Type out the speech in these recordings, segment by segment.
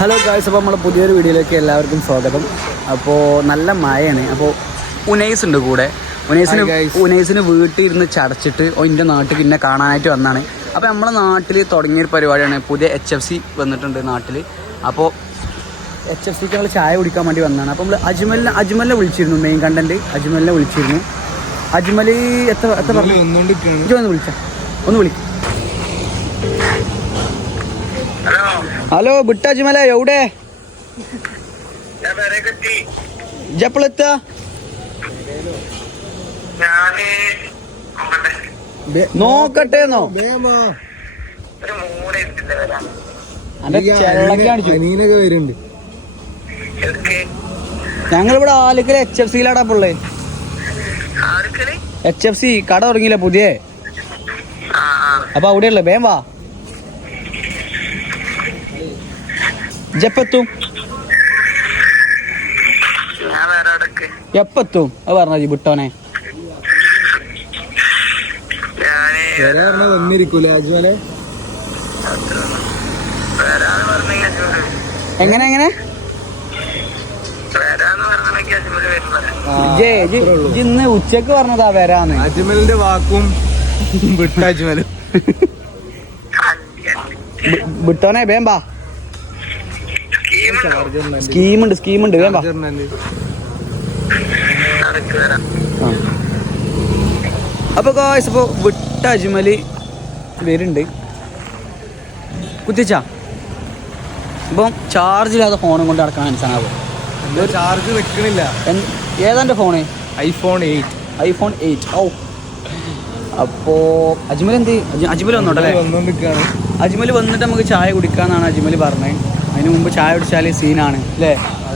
Hello guys, അപ്പോൾ നമ്മളെ പുതിയൊരു വീഡിയോയിലേക്ക് എല്ലാവർക്കും സ്വാഗതം. അപ്പോൾ നല്ല മഴയാണ്. അപ്പോൾ ഉനൈസ് ഉണ്ട് കൂടെ. ഉനൈസിന് വീട്ടിൽ ഇരുന്ന് ചടച്ചിട്ട് എൻ്റെ നാട്ടിൽ പിന്നെ കാണാനായിട്ട് വന്നതാണ്. അപ്പോൾ നമ്മളെ നാട്ടിൽ തുടങ്ങിയൊരു പരിപാടിയാണ്. പുതിയ HFC വന്നിട്ടുണ്ട് നാട്ടിൽ. അപ്പോൾ HFCക്ക് നമ്മൾ ചായ കുടിക്കാൻ വേണ്ടി വന്നതാണ്. അപ്പോൾ നമ്മൾ അജ്മലിനെ വിളിച്ചിരുന്നു. മെയിൻ കണ്ടന്റ് അജ്മലിനെ വിളിച്ചിരുന്നു. അജ്മൽ എത്ര പറഞ്ഞു? ഒന്ന് വിളിച്ച ഒന്ന് വിളി. ഹലോ ബിട്ട അജ്മല, എവിടെ ജപ്പളെത്ത? നോക്കട്ടേന്നോ വരുന്നുണ്ട്. ഞങ്ങളിവിടെ ആലുക്കൽ HFCയിലാടാ പുള്ളേ. HFC കട തുടങ്ങിയില്ല പുതിയ. അപ്പൊ അവിടെയല്ലേ, വേം വാ. ജപ്പെത്തും എപ്പെത്തും അത് പറഞ്ഞ ബിട്ടോനെ വന്നിരിക്കൂലേ അജ്മലെ? എങ്ങനെ ഇന്ന് ഉച്ചക്ക് പറഞ്ഞതാ വരാന്ന്. അജ്മലിന്റെ വാക്കും വിട്ട അജ്മലും. ബിട്ടോനെ വേമ്പാ. സ്കീമുണ്ട് വേമ്പാ. അപ്പൊ ഗായ്സ്, ഇപ്പൊ വിട്ട അജ്മല് വരുന്നുണ്ട്. കുത്തിച്ചാ ഇപ്പം ചാർജില്ലാതെ ഫോണും കൊണ്ട് നടക്കാൻ മനസ്സിലാവും. ചാർജ് വെക്കണില്ല. ഏതാണ്ട് ഫോണ്? iPhone 8. ഓ, അപ്പോ അജ്മൽ എന്ത്? അജ്മൽ വന്നോട്ടല്ലേ? അജ്മൽ വന്നിട്ട് നമുക്ക് ചായ കുടിക്കാന്നാണ് അജ്മൽ പറഞ്ഞത്. അതിന് മുമ്പ് ചായ കുടിച്ചാൽ സീനാണ് അല്ലേ?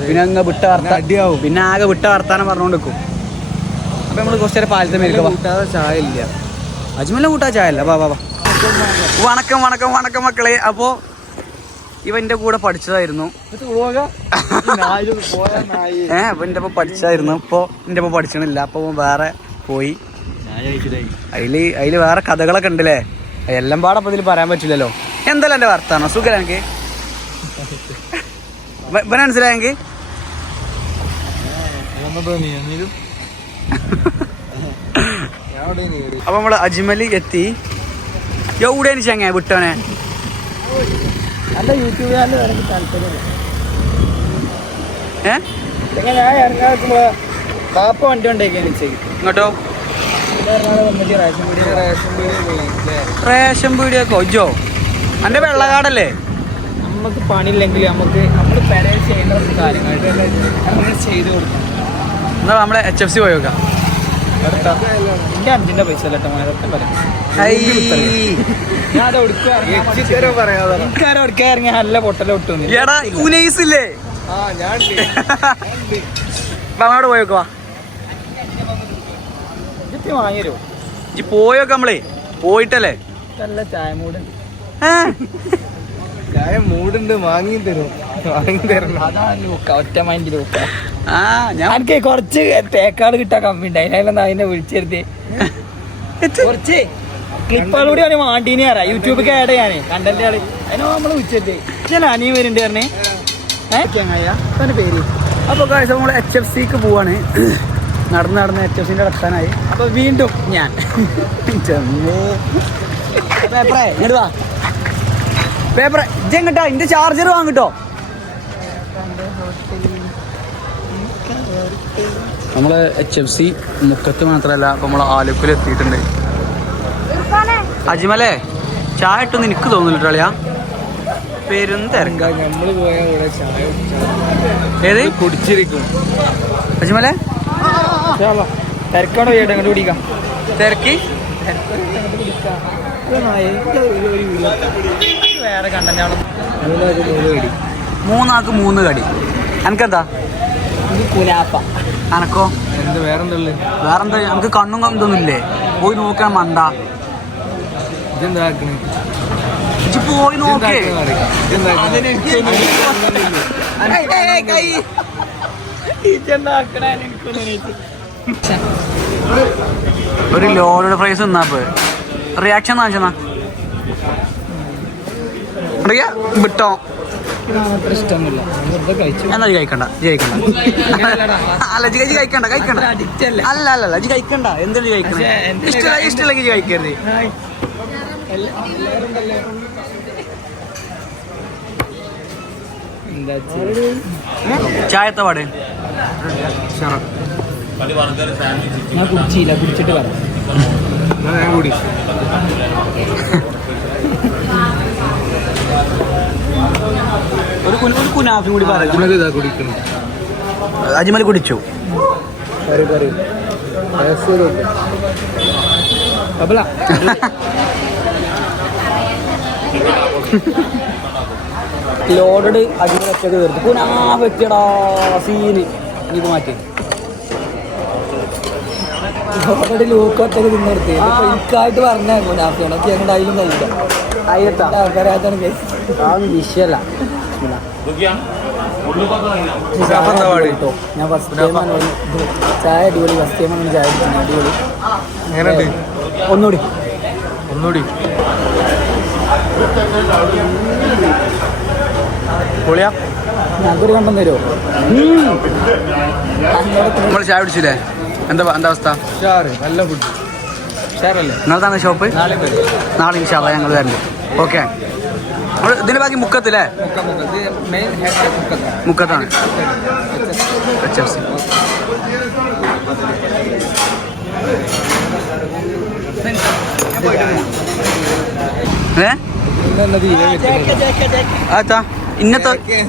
പിന്നെ അങ്ങ് വിട്ട അടിയാവും. പിന്നെ ആകെ വിട്ട വർത്താനം പറഞ്ഞുകൊണ്ട് നിൽക്കും. അപ്പൊ നമ്മള് കുറച്ചു നേരം പാലത്തെ മേൽക്കാം. ചായ ഇല്ല അജ്മലിനെ കൂട്ടാ ചായ അല്ല. വാ. വണക്കം മക്കളെ. അപ്പോ ഇവന്റെ കൂടെ പഠിച്ചതായിരുന്നു. അപ്പൊ എന്റെ ഒപ്പം പഠിച്ചതായിരുന്നു. ഇപ്പൊ എന്റെ ഒപ്പം പഠിച്ചണില്ല. അപ്പൊ വേറെ പോയി. അതില് വേറെ കഥകളൊക്കെ ഉണ്ടല്ലേ. എല്ലാം പാടെ അപ്പൊ ഇതിൽ പറയാൻ പറ്റില്ലല്ലോ. എന്തായാലും എന്റെ വർത്താനോ സുഖം എനിക്ക് മനസ്സിലായെങ്കിൽ. അപ്പൊ നമ്മള് അജ്മലി എത്തി. എവിടെയാണ് ചങ്ങ വിട്ടോനെ? നല്ല യൂട്യൂബ് ചാനൽ വരക്ക് താല്പര്യം. പാപ്പ വണ്ടി ഉണ്ടാക്കിയാണ് ഇങ്ങോട്ടോ റേഷൻ പീടിയ കൊജോ എന്റെ വെള്ളക്കാടല്ലേ. നമുക്ക് പണിയില്ലെങ്കിൽ നമ്മൾ ചെയ്യേണ്ട കാര്യങ്ങൾ നമ്മൾ ചെയ്ത് കൊടുക്കണം. എന്നാ നമ്മളെ HFC പോയി നോക്കാം. എന്റെ അഞ്ചിന്റെ പൈസ അല്ലട്ടോ അതൊക്കെ പറയാം. ഇറങ്ങിയ നല്ല പൊട്ടല ഒട്ടു അങ്ങോട്ട് പോയേക്കുവാ. വാങ്ങിരോ പോയോക്ക നമ്മളെ പോയിട്ടല്ലേ. നല്ല ചായ മൂടുണ്ട്. വാങ്ങി തരണം. അതാണ് ഒറ്റ മൈൻഡിൽ നോക്കാം. എനിക്ക് കുറച്ച് തേക്കാട് കിട്ടാൻ കമ്മി ഉണ്ടായി. അതിനെ വിളിച്ചെടുത്തേ കുറച്ച് ക്ലിപ്പുകളൂടെ അവന് വാണ്ടീനെ അറിയാം. യൂട്യൂബിൽ ആഡ് ചെയ്യാനേ കണ്ടന്റ് ആള് അതിനെ നമ്മള് വിളിച്ചെടുത്തേ. ഞാൻ അനിയും വരുന്നുണ്ട് പറഞ്ഞേ. അവന്റെ പേര്. അപ്പൊ നമ്മൾ HFCക്ക് പോവാണ്. നടന്ന് HFCന്റെ എത്താനായി. അപ്പൊ വീണ്ടും ഞാൻ പേപ്പറേ പേപ്പർ ഇങ്ങട്ടാ. ഇന്റെ ചാർജർ വാങ്ങിട്ടോ. നമ്മള് HFC മുക്കത്ത് മാത്രല്ല, അപ്പൊ നമ്മള് ആലുക്കൽ എത്തിയിട്ടുണ്ട്. അജ്മലേ ചായ ഇട്ടൊന്നും എനിക്ക് തോന്നുന്നില്ല കളിയാ. പെരും തിരക്കാ. നമ്മള് പോയ ചായ ഏത് കുടിച്ചിരിക്കും. അജ്മലേ തിരക്കാണോ ചേട്ടാ? അങ്ങോട്ട് കുടിക്കാം. തിരക്കി വേറെ കണ്ടന്റാണ്. 3 3 കടി. എനക്കെന്താ? കുനാപ്പ. അനക്കോ? വേറെന്താ? നമുക്ക് കണ്ണും ഇതൊന്നുമില്ലേ? പോയി നോക്കാൻ മണ്ട. പോയി നോക്കേ. ഒരു ലോഡ് പ്രൈസ് നിന്നാപ്പ് റിയാക്ഷൻ കാണിച്ചെന്നാ വിട്ടോ അത്ര ഇഷ്ടമൊന്നുമില്ല കഴിച്ചു. എന്നാ കഴിക്കണ്ട അല്ല ജി കഴിക്കണ്ട അഡിക്റ്റ് അല്ലേ? അല്ല ജി കഴിക്കണ്ട. എന്താണ് കഴിക്കണേ? ഇഷ്ടമുള്ള ജി കഴിക്കരുത്. എന്താ ചായത്തെ പാട് ഞാൻ കുടിച്ചില്ല, കുടിച്ചിട്ട് പറയാം. ഒരു കുനാഫും കൂടി അജ്മൽ കുടിച്ചു. ലോഡഡ് അജ്മൽ ഒറ്റക്ക് തീർത്തു. കുനാഫ് വെക്കടാ സീന്. ഇത് മാറ്റി ലൂക്കൊറ്റക്ക് തിന്നെടുത്ത് എനിക്കായിട്ട് പറഞ്ഞ കുനാഫിയാണ്. ഞങ്ങളുടെ അതിലും കഴിയില്ല. ആൾക്കാരായിട്ടാണ് വിഷയല്ല. ഞാൻ ഫസ്റ്റ് ടൈമാണ് ചായ അടിപൊളി. ഫസ്റ്റ് ടൈമാണ് ചായ അടിപൊളി. ഒന്നുകൂടി പൊളിയാ. ഞങ്ങൾക്കൊരു കണ്ടം തരുമോ? നമ്മൾ ചായ കുടിച്ചില്ലേ? എന്താ അവസ്ഥ? നല്ല ഫുഡ് ഷാറല്ലേ? നിങ്ങളതാണ് ഷോപ്പ്? നാളെ ഇൻഷാല്ലാ ഞങ്ങൾ വരണ്ട്. ഓക്കെ. ഇതിന്റെ ബാക്കി മുക്കത്തില്ലേ? മുക്കത്താണ്. HFC.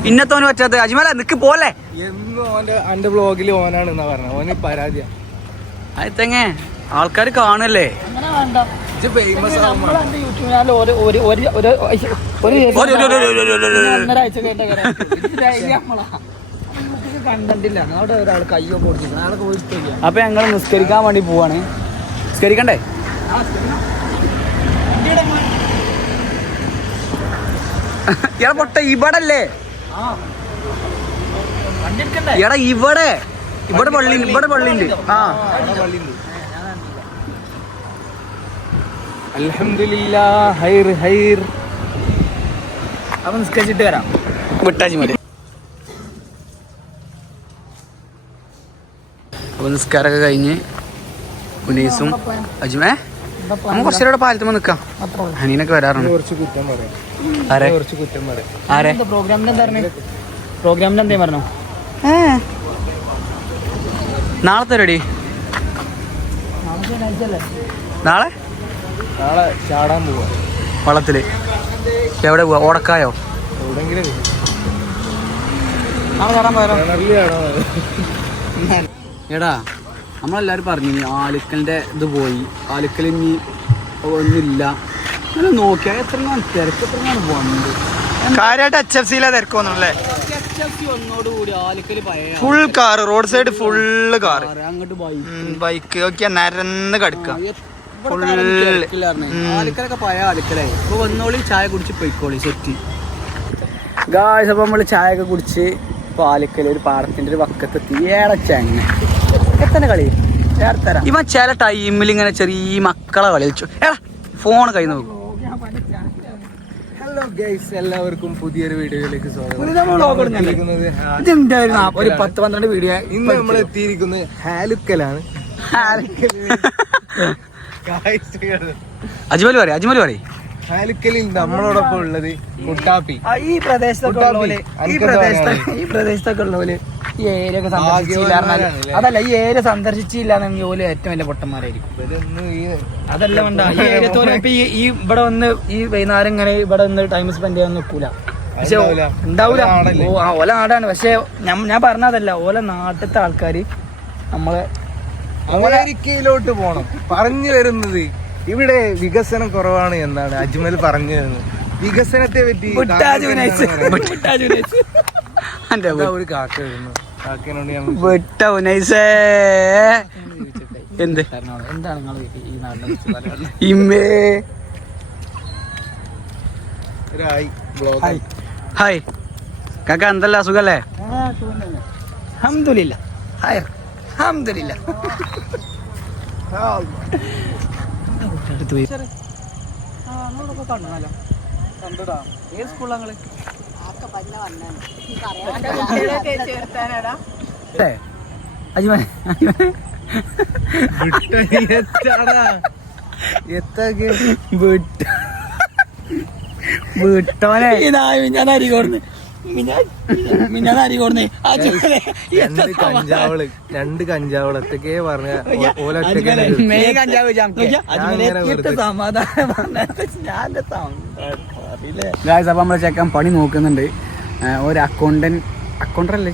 ഇന്നത്തോന് പറ്റാത്ത അജ്മല നിക്ക് പോലെ എന്നും എന്റെ ബ്ലോഗിൽ ഓനാണ് എന്നാ പറഞ്ഞത്. ഓന് പരാജയ അതെങ്ങ ആൾക്കാർ കാണല്ലേ? അപ്പൊ ഞങ്ങൾ നിസ്കരിക്കാൻ വേണ്ടി പോവാണ്. നിസ്കരിക്കണ്ടേ? എടാ പൊട്ട ഇവിടല്ലേ? എടാ ഇവിടെ പള്ളിണ്ട്. അൽഹംദുലില്ലാഹ് ഹൈർ. അപ്പൊ നിസ്കരിച്ചിട്ട് വരാം. വിട്ടാജി മതി. അപ്പൊ നിസ്കാരമൊക്കെ കഴിഞ്ഞ് ഉനീസും അജ്മേ നമുക്ക് കുറച്ചേരം പാലത്തുമ്പോ നിക്കാം. ഹനീനൊക്കെ വരാറുണ്ട്. പ്രോഗ്രാമിന്റെ എന്തേ പറഞ്ഞോ? നാളത്തെ റെഡി. നാളെ ചാടാൻ പോവാ വള്ളത്തില്. എവിടെ പോവാ? ഓടക്കായോ? എടാ നമ്മളെല്ലാരും പറഞ്ഞു ആലുക്കലിന്റെ ഇത് പോയി. ആലുക്കൽ ഇനി ഒന്നുമില്ല. അങ്ങനെ നോക്കിയാൽ എത്രയാണ് തിരക്ക്, എത്രയാണ് പോകുന്നത്. കാര്യമായിട്ട് HFC-യിലെ തിരക്കൊന്നുമല്ലേ? ഒന്നോടുകൂടി ആലുക്കല് full car, road side full car. അങ്ങോട്ട് ബൈക്ക് നോക്കിയാ നരന്ന് കിടക്കുക. ആലുക്കലൊക്കെ പഴയ ആലുക്കലായി. ഇപ്പൊ വന്നോളി ചായ കുടിച്ച് പോയിക്കോളി സെറ്റ്. ഗായ്സ് അപ്പൊ നമ്മള് ചായ ഒക്കെ കുടിച്ച് ഇപ്പൊ ആലുക്കല് ഒരു പാടത്തിന്റെ ഒരു വക്കത്തെത്തി. ഏടച്ചങ്ങ എത്തന്നെ കളി ഇവ ചില ടൈമിൽ ഇങ്ങനെ ചെറിയ മക്കളെ കളി വെച്ചു. ഫോൺ കൈ നോക്കും. ഹലോ ഗൈസ്, എല്ലാവർക്കും പുതിയൊരു വീഡിയോയിലേക്ക് സ്വാഗതം. ഒരു 10-12 വീഡിയോ. ഇന്ന് നമ്മൾ എത്തിയിരിക്കുന്നത് ഹാലുക്കലാണ്. അജ്മൽ പറയും. ഹാലുക്കലിൽ നമ്മളോടൊപ്പം ഉള്ളത് കുട്ടാപ്പി. ഈ പ്രദേശത്തൊക്കെ ഉള്ള ഈ ഏരിയ ഒക്കെ സന്ദർശിച്ചില്ല. അതല്ല, ഈ ഏരിയ സന്ദർശിച്ചില്ല എന്നെങ്കിൽ ഓല് ഏറ്റവും വലിയ പൊട്ടന്മാരായിരിക്കും. അതല്ല വേണ്ട. ഈ ഏരിയത്തോലെ ഇപ്പൊ ഈ ഇവിടെ വന്ന് ഈ വൈകുന്നേരം ഇങ്ങനെ ഇവിടെ വന്ന് ടൈം സ്പെൻഡ് ചെയ്യാൻ നിൽക്കൂല. പക്ഷെ ഉണ്ടാവൂല. ഓല നാടാണ്. പക്ഷെ ഞാൻ പറഞ്ഞതല്ല, ഓല നാട്ടിലത്തെ ആൾക്കാര് നമ്മളെ അമേരിക്കയിലോട്ട് പോണം. പറഞ്ഞു വരുന്നത് ഇവിടെ വികസനം കുറവാണ് എന്നാണ് അജ്മൽ പറഞ്ഞു തരുന്നത്. വികസനത്തെ പറ്റി ഒരു കാക്ക വരുന്നു. കാക്കനോട് എന്ത് എന്താണ് ഈ നാടിനെ ഹായ് കാക്ക, എന്തല്ല സുഖല്ലേ? അൽഹംദുലില്ലാ. അൽഹംദുലില്ലാ. അജ്മൽ വീട്ടോനെ ഞാൻ അരി കൊടുന്ന് ഞാൻ അരി കൊടുന്നേ രണ്ട് കഞ്ചാവള് എത്തൊക്കെ പറഞ്ഞ ഗായ്സ് അപ്പൊ നമ്മളെ ചെക്കൻ പണി നോക്കുന്നുണ്ട്. ഒരു അക്കൗണ്ടർ അല്ലേ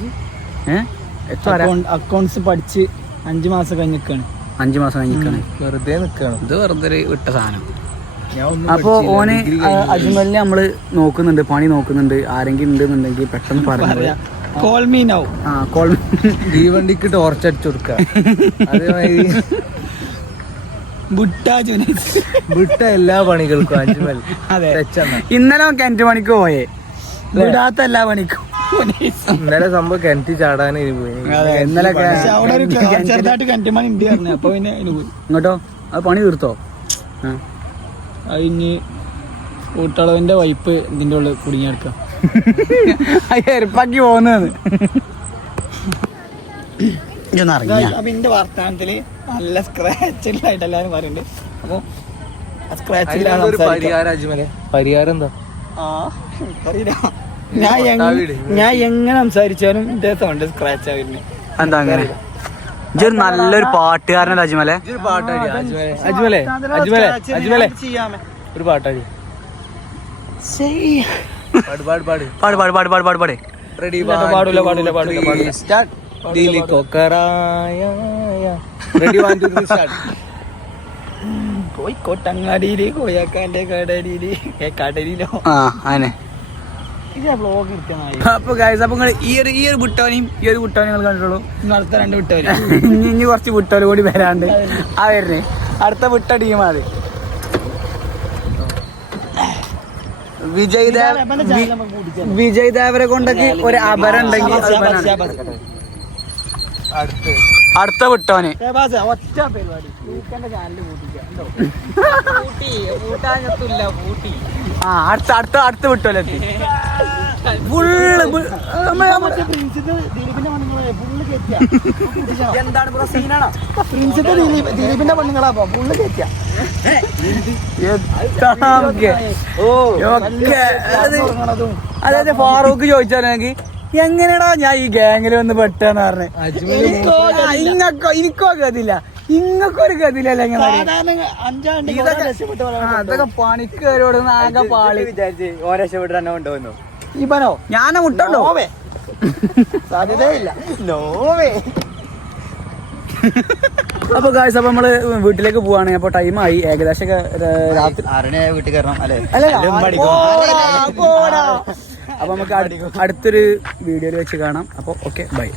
അക്കൗണ്ട്സ് പഠിച്ച് 5 മാസം കഴിഞ്ഞിക്കാണ്. 5 മാസം കഴിഞ്ഞിക്കാണ്. വെറുതെ നിക്കാണ്. ഇത് വെറുതെ ഒരു വിട്ട സാധനം. അപ്പൊ ഓന് അജ്മലിനെ നമ്മള് നോക്കുന്നുണ്ട്, പണി നോക്കുന്നുണ്ട്. ആരെങ്കിലും ഉണ്ടെന്നുണ്ടെങ്കിൽ പെട്ടെന്ന് പറഞ്ഞു. തീവണ്ടിക്ക് ടോർച്ച് അടിച്ചു കൊടുക്ക. അതേമാതിരി വിട്ട എല്ലാ പണികൾക്കും അജ്മൽ. അതെ, ഇന്നലെ കിണറ്റ് പണിക്ക് പോയേ, വിടാത്ത എല്ലാ പണിക്കും. ഇന്നലെ സംഭവം കിണറ്റി ചാടാൻ പോയി. ഇന്നലെ അപ്പൊ പിന്നെ ഇങ്ങോട്ടോ അത് പണി തീർത്തോ? അതിന് കൂട്ടളവിന്റെ വൈപ്പ് ഇതിന്റെ ഉള്ളിൽ കുടുങ്ങിയെടുക്കാം. എരുപ്പാക്കി പോകുന്നത്. അപ്പൊ എന്റെ വർത്തമാനത്തില് നല്ല സ്ക്രാച്ചിലായിട്ട് എല്ലാരും പറയുന്നുണ്ട്. അപ്പൊ പരിഹാരം അജ്മലെ, പരിഹാരം എന്താ? ഞാൻ എങ്ങനെ സംസാരിച്ചാലും ഇതേ സൗണ്ട് സ്ക്രാച്ച് ആവുന്നു. എന്താ അങ്ങനെ? ഇതൊരു നല്ലൊരു പാട്ടുകാരനല്ല അജ്മലെ. അജ്മലെ അജ്മലെ അജ്മലെ ഒരു പാട്ടാടി. പാട് പാട് പാട് പാട് പാട് പാട് പാട് പാട്. റെഡി? പാടില്ല പാടില്ല പാടില്ല. സ്റ്റാർട്ട്. ദിലി കൊക്കറായ റെഡി 1 2 3 സ്റ്റാർട്ട്. കോഴിക്കോട്ടങ്ങാടിയില് കോയാക്കാന്റെ കടലില് കടലിലോ അങ്ങനെ. വ്ലോഗ് എടുക്കാൻ. അപ്പൊ ഗൈസ് അപ്പൊ നിങ്ങൾ ഈ ഒരു വിട്ടോനെയും ഈ ഒരു വിട്ടോനെ നിങ്ങൾ കണ്ടിട്ടുള്ളൂ. അടുത്ത 2 വിട്ടവര് ഇനി കുറച്ച് വിട്ടോല് കൂടി വരാണ്ട്. ആ വരുന്നേ അടുത്ത വിട്ട ടീമാണ് വിജയ് ദേവരെ കൊണ്ടൊക്കെ ഒരു അപരം ഉണ്ടെങ്കിൽ അടുത്ത വിട്ടോനെ. ഒറ്റ പരിപാടി ആ അടുത്ത വിട്ടോലെത്തി. ഫുള്ള് എന്താണ് സീനാണോ? ദിലീപിന്റെ പെണ്ണുങ്ങളാ ഫുള്ള് കയറ്റിയ. അതായത് ഫാറൂഖ് ചോദിച്ചാണെങ്കിൽ എങ്ങനെയാടാ ഞാൻ ഈ ഗാങ്ങിൽ വന്ന് പെട്ടെന്ന് പറഞ്ഞേ. എനിക്കോ ഗതില്ല, ഇങ്ങക്കൊരു ഗതിയിലല്ലേ? അതൊക്കെ പണിക്കരോട് ആകെ പാളി വിചാരിച്ച് ഓരോ രക്ഷപ്പെട്ടാൻ കൊണ്ടുവന്നു. ഇവനോ ഞാനെ മുട്ടുണ്ടോ? സാധ്യതയില്ല. നോവേ. അപ്പൊ ഗായ്സ് അപ്പൊ നമ്മള് വീട്ടിലേക്ക് പോവാണ്. അപ്പൊ ടൈമായി ഏകദേശം രാത്രി 6 വീട്ടിൽ കയറണം അല്ലേ? അപ്പൊ നമുക്ക് അടുത്തൊരു വീഡിയോയിൽ വെച്ച് കാണാം. അപ്പൊ ഓക്കെ, ബൈ.